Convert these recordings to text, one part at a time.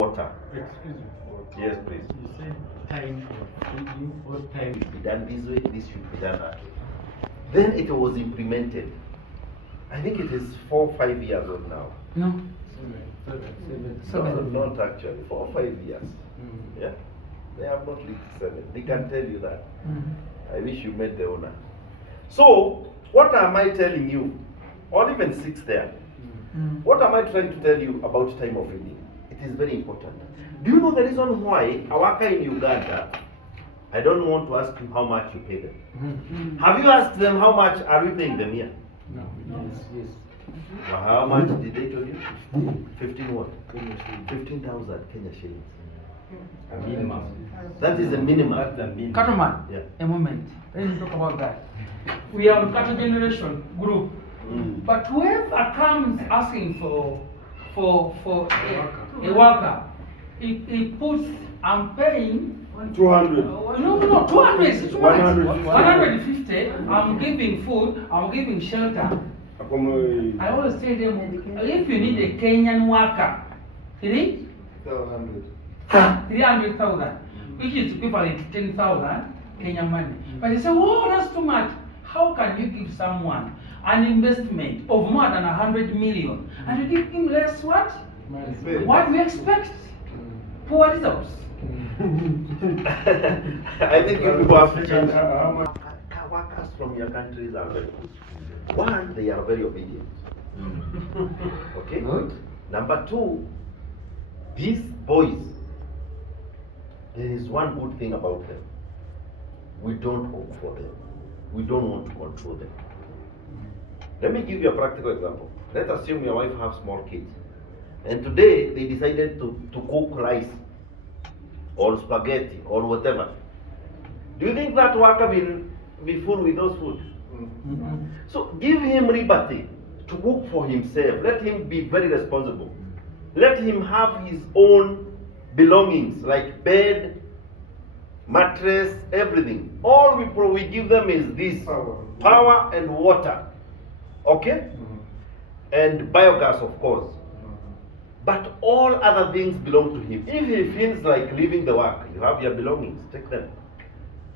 water. Excuse me. Yes, please. You said time for feeding or time. Should be done this way, this should be done that way. Then it was implemented. I think it is 4 or 5 years old now. No. Seven. No, not actually, 4 or 5 years. Yeah, they have not reached 7. They can tell you that. I wish you met the owner. So, what am I telling you? Or even 6 there. What am I trying to tell you about time of feeding? It is very important. Do you know the reason why a worker in Uganda, I don't want to ask you how much you pay them. Have you asked them how much are we paying them here? No. Yes. Well, how much did they tell you? 15 what? 15,000 Kenya shillings. A minimum. That is the minimum. That's the minimum. Cattleman, Yeah. a moment. Let me talk about that. We are a cattle generation group, but whoever comes asking for a worker, he puts, I'm paying 200. no, 200 is too much. 150. 150, I'm giving food, I'm giving shelter. I always tell them, if you need a Kenyan worker, 300,000, which is equivalent to 10,000 Kenyan money. But they say, oh, that's too much. How can you give someone an investment of more than 100 million and you give him less what? What we expect? Poor results. I think you people have to change. Workers from your countries are very good. One, they are very obedient. Okay? Good. Number 2, these boys, there is one good thing about them. We don't work for them. We don't want to control them. Let me give you a practical example. Let's assume your wife has small kids. And today they decided to cook rice or spaghetti or whatever. Do you think that worker will be full with those food? So give him liberty to cook for himself. Let him be very responsible. Let him have his own belongings like bed, mattress, everything. All we give them is this power and water. Okay? And biogas, of course. But all other things belong to him. If he feels like leaving the work, you have your belongings, take them.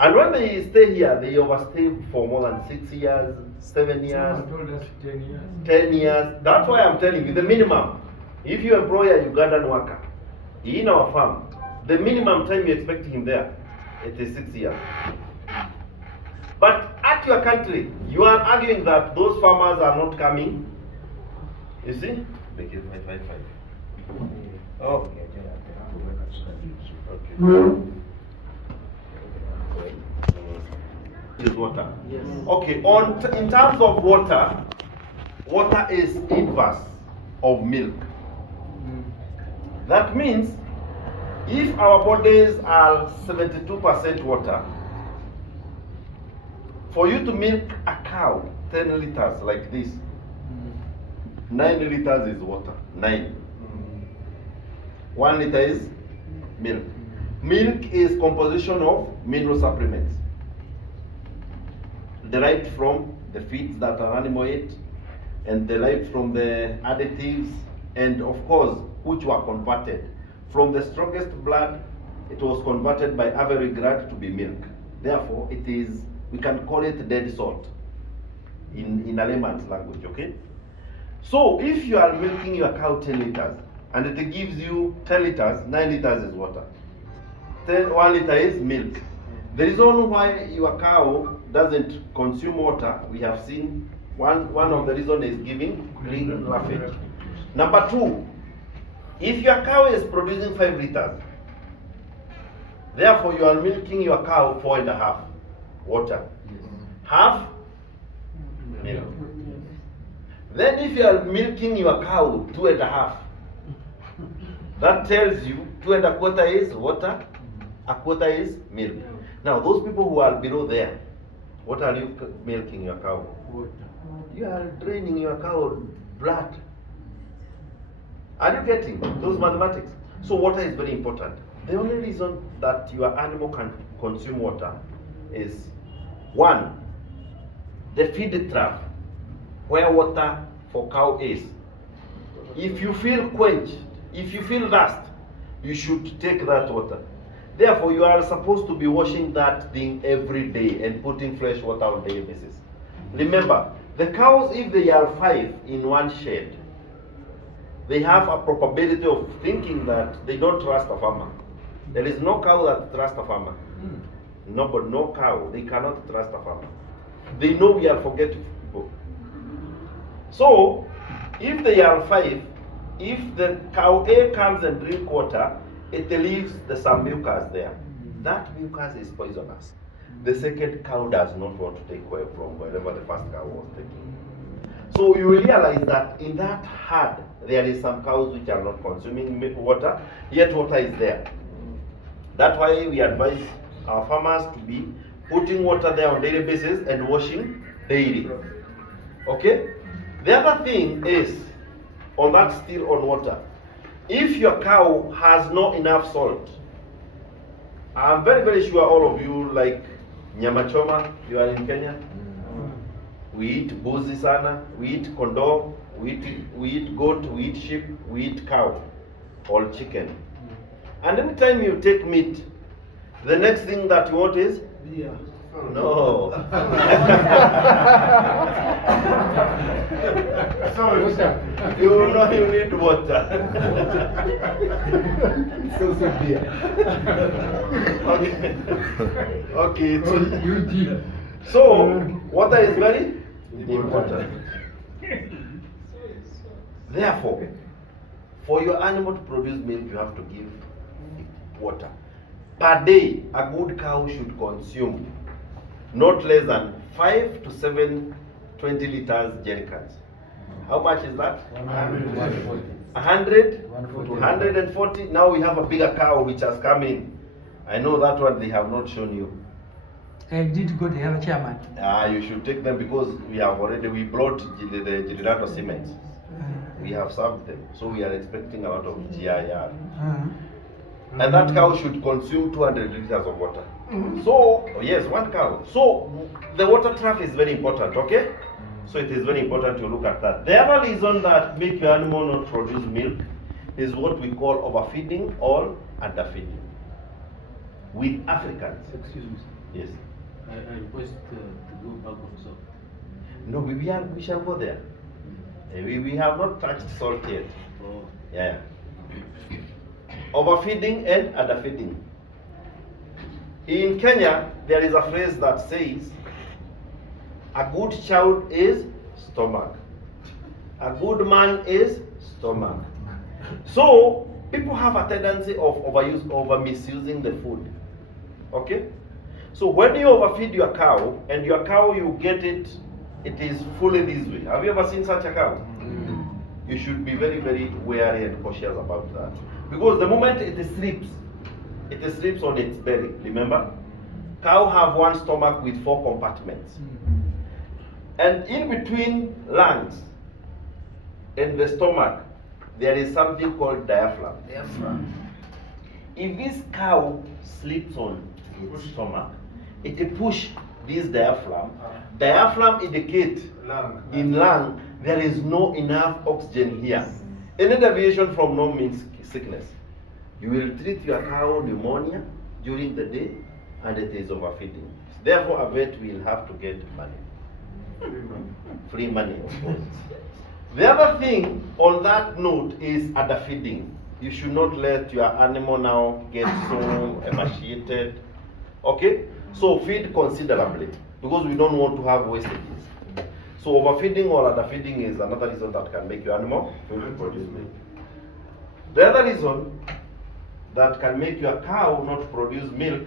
And when they stay here, they overstay for more than 6 years, 7 years, Someone told us 10 years. 10 years. That's why I'm telling you, the minimum. If you employ a Ugandan worker in our farm, the minimum time you expect him there, it is 6 years. But at your country, you are arguing that those farmers are not coming. You see? Make it 555. Oh. Okay. Is water. Yes. Okay, in terms of water, water is inverse of milk. That means if our bodies are 72% water, for you to milk a cow 10 liters like this, 9 liters is water. 9. 1 liter is milk. Milk is composition of mineral supplements derived from the feeds that are animal ate and derived from the additives and of course which were converted from the strongest blood. It was converted by Avery Grad to be milk. Therefore it is, we can call it dead salt in a layman's language. Okay, so if you are milking your cow 10 liters and it gives you 10 liters, 9 liters is water, 1 liter is milk. The reason why your cow doesn't consume water, we have seen one of the reasons is giving green roughage. Number 2, if your cow is producing 5 liters, therefore you are milking your cow 4.5 water, half milk. Then if you are milking your cow 2.5, that tells you 2.25 is water, a quarter is milk. Now those people who are below there, what are you milking your cow? Water. You are draining your cow blood. Are you getting those mathematics? So water is very important. The only reason that your animal can consume water is 1, the feed trough where water for cow is. If you feel quenched, if you feel thirst, you should take that water. Therefore, you are supposed to be washing that thing every day and putting fresh water on daily basis. Remember, the cows, if they are 5 in one shed, they have a probability of thinking that they don't trust a farmer. There is no cow that trusts a farmer. No cow, they cannot trust a farmer. They know we are forgetful people. So, if they are 5, if the cow A comes and drink water, it leaves some mucus there. That mucus is poisonous. The second cow does not want to take away from wherever the first cow was taking. So you realize that in that herd, there is some cows which are not consuming water, yet water is there. That's why we advise our farmers to be putting water there on daily basis and washing daily. Okay? The other thing is, on that still on water, if your cow has not enough salt, I'm very, very sure all of you like nyama choma, you are in Kenya. We eat buzi sana, we eat kondoo, we eat goat, we eat sheep, we eat cow or chicken. And anytime you take meat, the next thing that you want is? Yeah. No. So, You know you need water. Okay. Okay. So water is very important. Therefore, for your animal to produce milk, you have to give it water. Per day, a good cow should consume not less than 5 to 7 20 liters jerry cans. How much is that? 100 to 140. Now we have a bigger cow which has come in. I know that one they have not shown you. I did go to have a chairman. You should take them because we brought the Girato cement. We have served them. So we are expecting a lot of GIR. And that cow should consume 200 liters of water. So, yes, one cow. So, the water trough is very important, okay? So, it is very important to look at that. The other reason that make your animal not produce milk is what we call overfeeding or underfeeding. With Africans. excuse me, sir. Yes. I request to go back on salt. No, we shall go there. We have not touched salt yet. Oh. Yeah. Overfeeding and underfeeding. In Kenya, there is a phrase that says, a good child is stomach. A good man is stomach. So, people have a tendency of misusing the food. Okay? So, when you overfeed your cow, and your cow, you get it is fully this way. Have you ever seen such a cow? You should be very, very wary and cautious about that. Because the moment it sleeps on its belly. Remember? Cow have one stomach with 4 compartments. And in between lungs and the stomach, there is something called diaphragm. If this cow sleeps on its stomach, it push this diaphragm. Diaphragm indicates in lung there is no enough oxygen here. Any deviation from norm means sickness. You will treat your cow pneumonia during the day and it is overfeeding. Therefore, a vet will have to get money. Free money, of course. The other thing on that note is underfeeding. You should not let your animal now get so emaciated. Okay? So feed considerably because we don't want to have wastages. So overfeeding or underfeeding is another reason that can make your animal fail to produce milk. The other reason that can make your cow not produce milk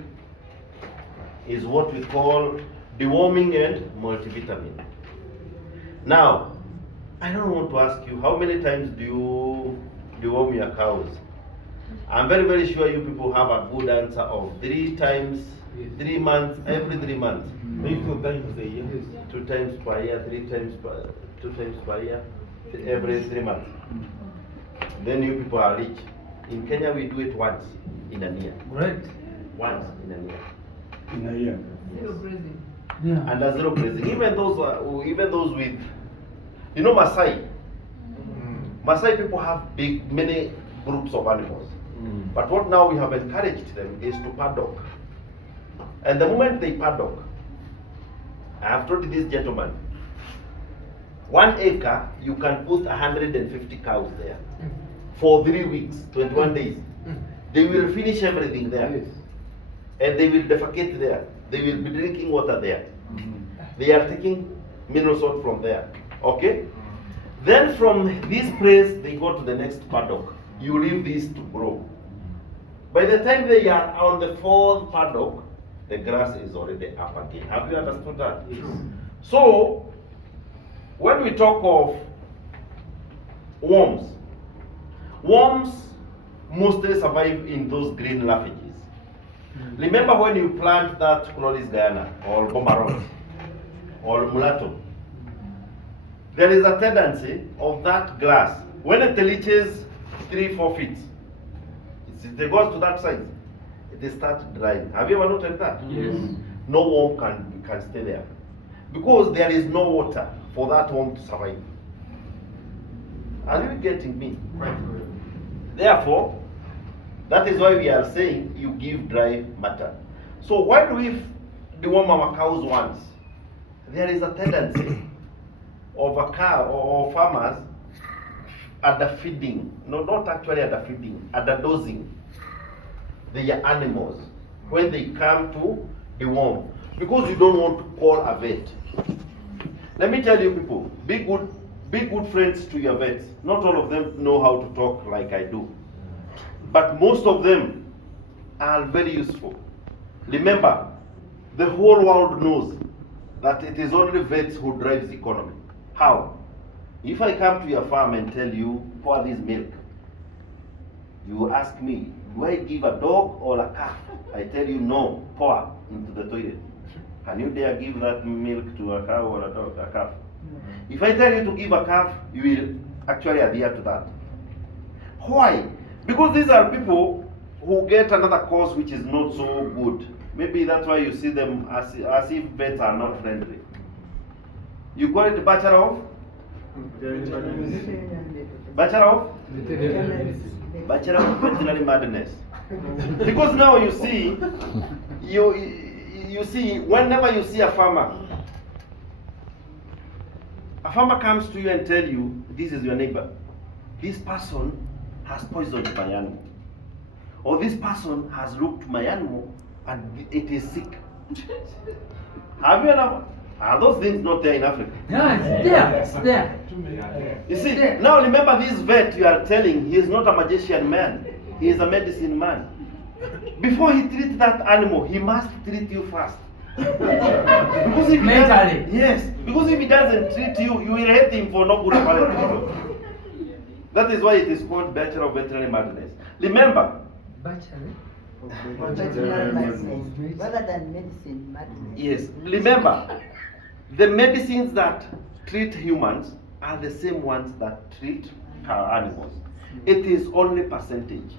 is what we call deworming and multivitamin. Now, I don't want to ask you how many times do you deworm your cows? I'm very, very sure you people have a good answer of 3 times, 3 months, every 3 months. Maybe 2 times a year. 2 times per year, 2 times per year, every 3 months. Then you people are rich. In Kenya, we do it once in a year. Right. Once in a year. In a year. Yeah. And a 0 grazing. Even those with, Maasai. Maasai people have many groups of animals. But what now we have encouraged them is to paddock. And the moment they paddock, I have told this gentleman, 1 acre, you can put 150 cows there for 3 weeks, 21 days. They will finish everything there. And they will defecate there. They will be drinking water there. They are taking mineral salt from there. Okay? Then from this place, they go to the next paddock. You leave this to grow. By the time they are on the 4th paddock, the grass is already up again. Have you understood that? Yes. So, when we talk of worms mostly survive in those green leafages. Remember when you plant that Cloris Guyana or Pomarot or Mulatto, there is a tendency of that grass, when it reaches 3-4 feet, it goes to that size, it starts drying. Have you ever noticed that? Yes. No worm can stay there because there is no water for that worm to survive. Are you getting me? Therefore, that is why we are saying you give dry matter. So why do we deworm our cows once? There is a tendency of a cow or farmers at the feeding, no, not actually at the feeding, at the dosing their animals when they come to deworm, because you don't want to call a vet. Let me tell you people, be good friends to your vets. Not all of them know how to talk like I do, but most of them are very useful. Remember, the whole world knows that it is only vets who drives the economy. How? If I come to your farm and tell you, pour this milk, you ask me, do I give a dog or a calf? I tell you, no, pour into the toilet. Can you dare give that milk to a cow or a dog, a calf? If I tell you to give a calf, you will actually adhere to that. Why? Because these are people who get another course which is not so good. Maybe that's why you see them as if vets are not friendly. You call it Bachelor of? Bachelor of? Bachelor of Veterinary Madness. Because now you see, you see, whenever you see a farmer comes to you and tell you, this is your neighbor, this person has poisoned my animal, or this person has looked my animal and it is sick. Have you ever? Are those things not there in Africa? Yeah, it's there. You see, now remember this vet you are telling, he is not a magician man, he is a medicine man. Before he treats that animal, he must treat you first. Because if Mentally. Yes, because if he doesn't treat you, you will hate him for no good apparent reason. That is why it is called Bachelor of Veterinary Madness. Remember, Rather than medicine, madness. yes, remember, the medicines that treat humans are the same ones that treat animals. It is only percentage.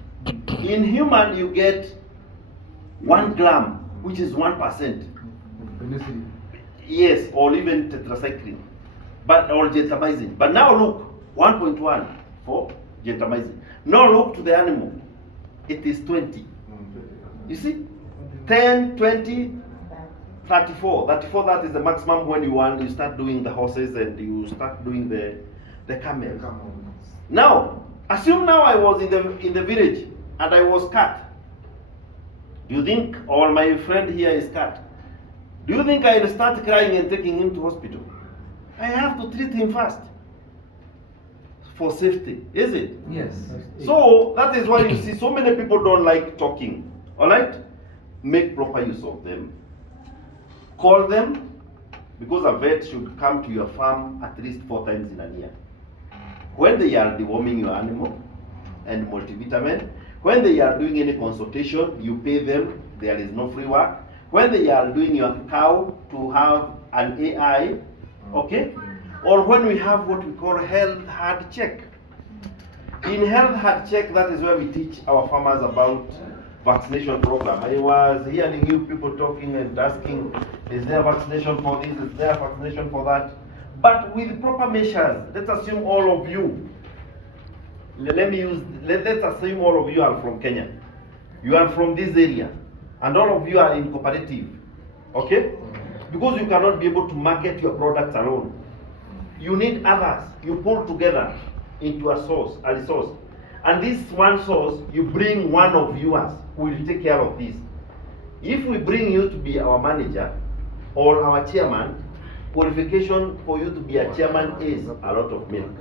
In human, you get 1 gram, which is 1%. Yes, or even tetracycline, or gentamicin. But now look, 1.1 for gentamicin. Now look to the animal. It is 20. You see? 10, 20, 34. 34, that is the maximum when you start doing the horses and you start doing the camels. Now, assume now I was in the village and I was cut. Do you think, or my friend here is cut? Do you think I'll start crying and taking him to hospital? I have to treat him first for safety, is it? Yes. So that is why you see so many people don't like talking. Alright? Make proper use of them. Call them, because a vet should come to your farm at least 4 times in a year. When they are deworming your animal and multivitamin, when they are doing any consultation, you pay them, there is no free work. When they are doing your cow to have an AI, okay? Or when we have what we call health hard check. In health hard check, that is where we teach our farmers about vaccination program. I was hearing you people talking and asking, is there vaccination for this, is there vaccination for that? But with proper measures, let's assume all of you let's assume all of you are from Kenya. You are from this area, and all of you are in cooperative, okay? Because you cannot be able to market your products alone. You need others. You pull together into a resource. And this one source, you bring one of yours who will take care of this. If we bring you to be our manager or our chairman, qualification for you to be a chairman is a lot of milk.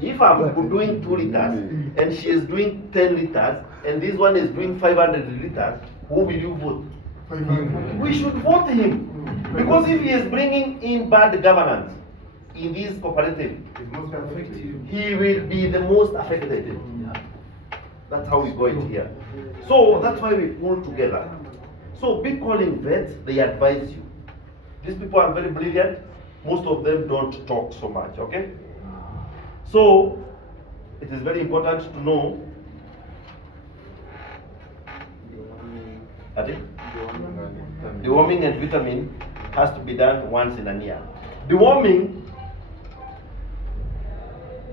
If I'm doing 2 liters and she is doing 10 liters and this one is doing 500 liters, who will you vote? We should vote him. Because if he is bringing in bad governance in this cooperative, he will be the most affected. That's how we go it here. So that's why we pull together. So big calling vets, they advise you. These people are very brilliant. Most of them don't talk so much, okay? So it is very important to know deworming and vitamin has to be done once in a year. Deworming,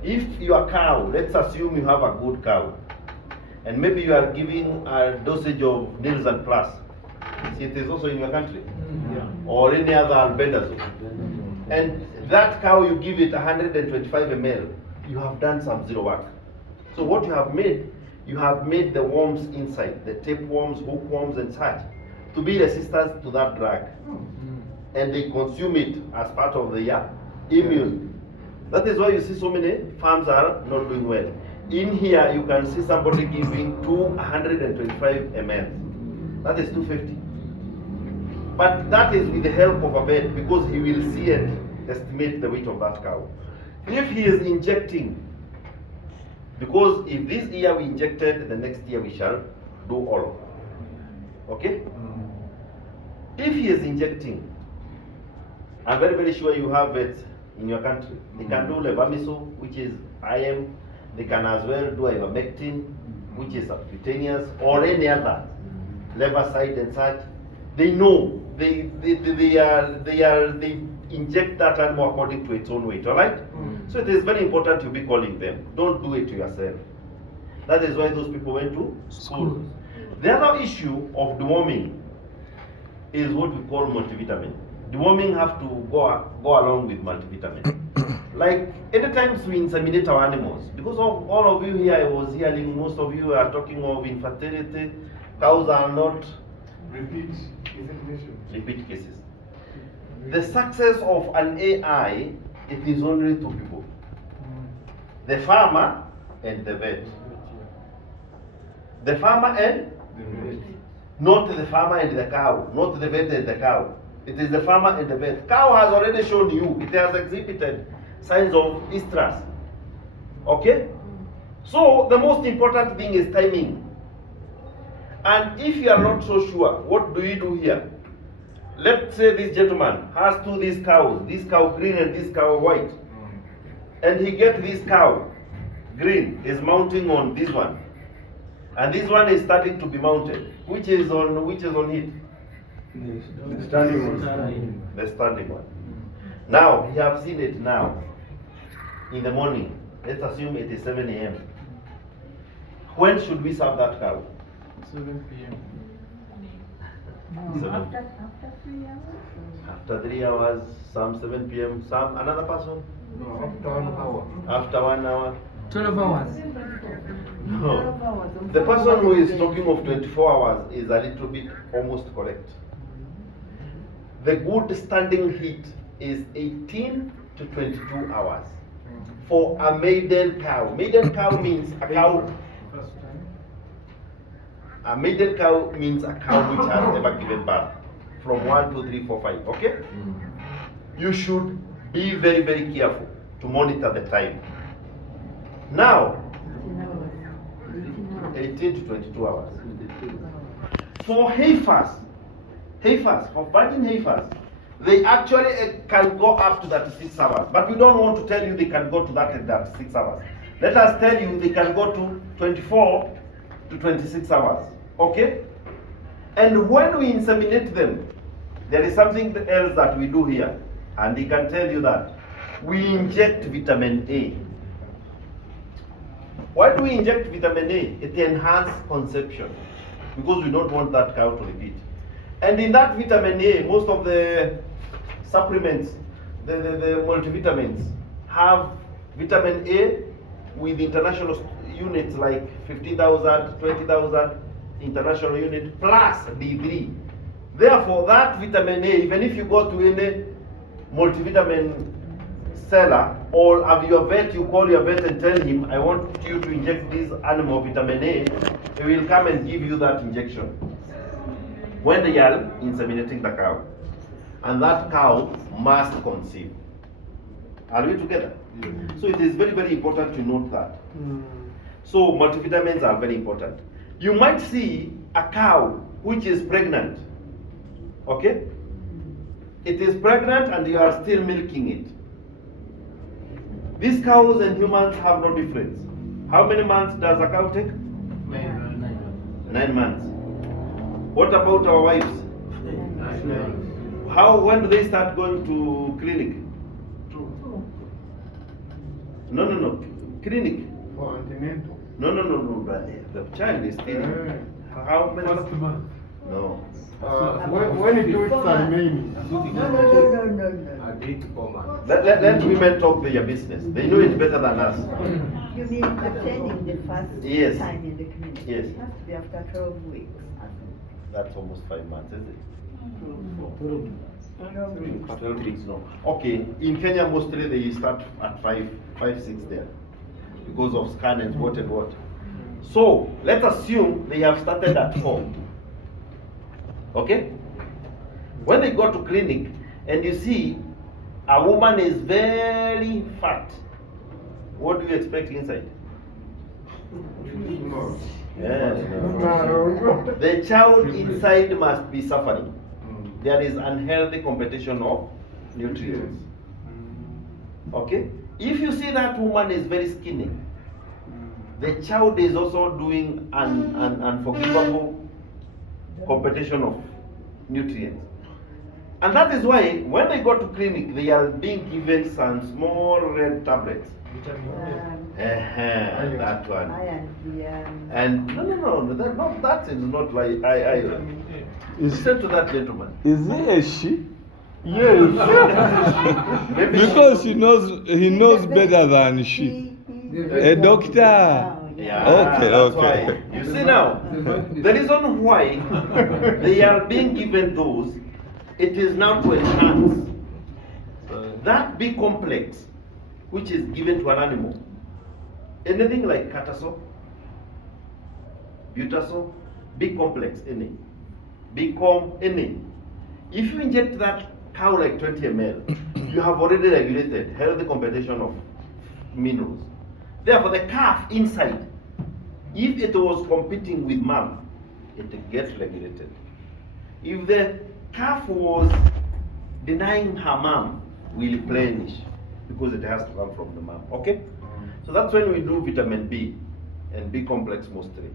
if your cow, let's assume you have a good cow, and maybe you are giving a dosage of Nils and Plus. See, it is also in your country, or any other albendazole. And that cow, you give it 125 ml, you have done some zero work. So what you have made the worms inside, the tapeworms, hookworms, and such, to be resistant to that drug. And they consume it as part of their immune. That is why you see so many farms are not doing well. In here, you can see somebody giving 225 ml. That is 250. But that is with the help of a vet, because he will see and estimate the weight of that cow. If he is injecting, because if this year we injected, the next year we shall do all. Okay? If he is injecting, I'm very, very sure you have it in your country. They can do levamisole, which is IM. They can as well do ivermectin, which is subcutaneous, or any other leverside and such. They know they inject that animal according to its own weight. All right. So it is very important you be calling them. Don't do it to yourself. That is why those people went to school. The other issue of deworming is what we call multivitamin. Deworming have to go along with multivitamin. Like anytime we inseminate our animals, because of all of you here, I was hearing most of you are talking of infertility. Cows are not repeat cases. The success of an AI, it is only 2 people: the farmer and the vet. The farmer and the vet. Not the farmer and the cow, not the vet and the cow. It is the farmer and the vet. Cow has already shown you, it has exhibited signs of estrus. Okay? So the most important thing is timing. And if you are not so sure, what do you do here? Let's say this gentleman has 2 these cows, this cow green and this cow white. And he gets this cow green is mounting on this one. And this one is starting to be mounted. Which is on it? The standing one. The standing one. Now, you have seen it now. In the morning. Let's assume it is 7 a.m. When should we serve that cow? 7 p.m. After 3 hours? After 3 hours, some 7 p.m., some another person? No, after 1 hour. After 1 hour? 12 hours. No. The person who is talking of 24 hours is a little bit almost correct. The good standing heat is 18 to 22 hours for a maiden cow. Maiden cow means a cow. A maiden cow means a cow which has never given birth. From 1, 2, 3, 4, 5. Okay? You should be very, very careful to monitor the time. Now, 18 to 22 hours. For heifers, for virgin heifers, they actually can go up to 36 hours. But we don't want to tell you they can go to that 36 hours. Let us tell you they can go to 24 to 26 hours. Okay? And when we inseminate them, there is something else that we do here. And they can tell you that we inject vitamin A Why do we inject vitamin A? It enhances conception because we don't want that cow to repeat. And in that vitamin A, most of the supplements, the multivitamins, have vitamin A with international units like 50,000, 20,000 international unit plus D3. Therefore, that vitamin A, even if you go to any multivitamin seller or have your vet, you call your vet and tell him, I want you to inject this animal vitamin A, he will come and give you that injection when they are inseminating the cow. And that cow must conceive. Are we together? So it is very, very important to note that. So multivitamins are very important. You might see a cow which is pregnant. Okay? It is pregnant and you are still milking it. These cows and humans have no difference. How many months does a cow take? 9 months. What about our wives? When do they start going to clinic? No. Clinic. For antenatal. No. The child is still. How many? First month. No. When it was remaining. No. A day to 4 months. Let women talk their business. They know it better than us. You mean attending the first Yes. time in the community? Yes. It has to be after 12 weeks. That's almost 5 months, is it? 12 weeks. 12 weeks, no. Okay, in Kenya mostly they start at 5, 6 there because of scan and what and what. So let's assume they have started at 4. Okay? When they go to clinic and you see a woman is very fat, what do you expect inside? Yes. The child inside must be suffering. There is unhealthy competition of nutrients. Okay? If you see that woman is very skinny, the child is also doing an unforgivable competition of nutrients. And that is why when they go to clinic, they are being given some small red tablets. That one. And no, that is not like listen to that gentleman. Is he a she? Yes. Because he knows better than she. A doctor. Yeah, Okay, that's okay. why. You see now, the reason why they are being given those, it is now to enhance that B complex which is given to an animal. Anything like catazole, butazole, B complex, any. B-com, any. If you inject that cow like 20 ml, you have already regulated healthy competition of minerals. Therefore, the calf inside, if it was competing with mom, it gets regulated. If the calf was denying her mom, will replenish because it has to come from the mom. Okay? So that's when we do vitamin B and B complex mostly.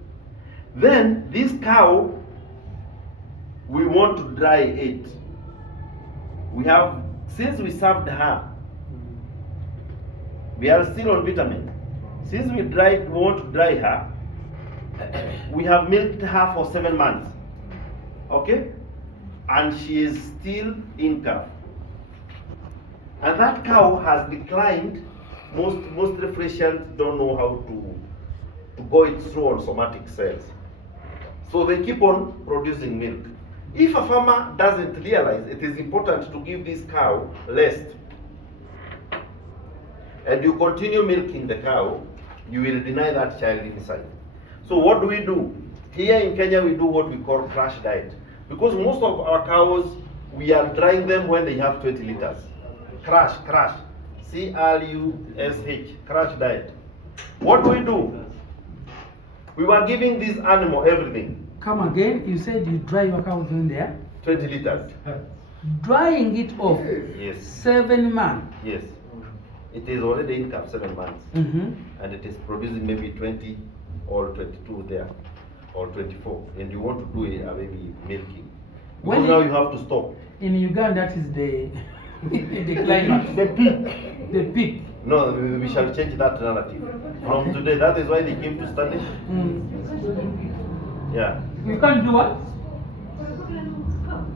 Then this cow, we want to dry it. We have, since we served her, we are still on vitamin. Since we want to dry her, we have milked her for 7 months. Okay? And she is still in calf. And that cow has declined. Most refreshers don't know how to go it through on somatic cells. So they keep on producing milk. If a farmer doesn't realize it is important to give this cow rest, and you continue milking the cow, you will deny that child inside. So what do we do? Here in Kenya we do what we call crash diet. Because most of our cows, we are drying them when they have 20 liters. Crash. C-R-U-S-H, crash diet. What do? We were giving this animal everything. Come again, you said you dry your cows in there? 20 liters. Drying it off. Yes. 7 months. Yes. It is already in calf 7 months. And it is producing maybe 20 or 22 there, or 24. And you want to do a baby milking. Because now you have to stop. In Uganda, that is the climax. The peak. The peak. No, we shall change that narrative. From today, that is why they came to study. Yeah. You can't do what?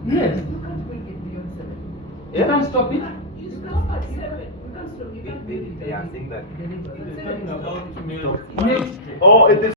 Yes. You Yeah. can't stop it. They are saying that Milk. Oh, it is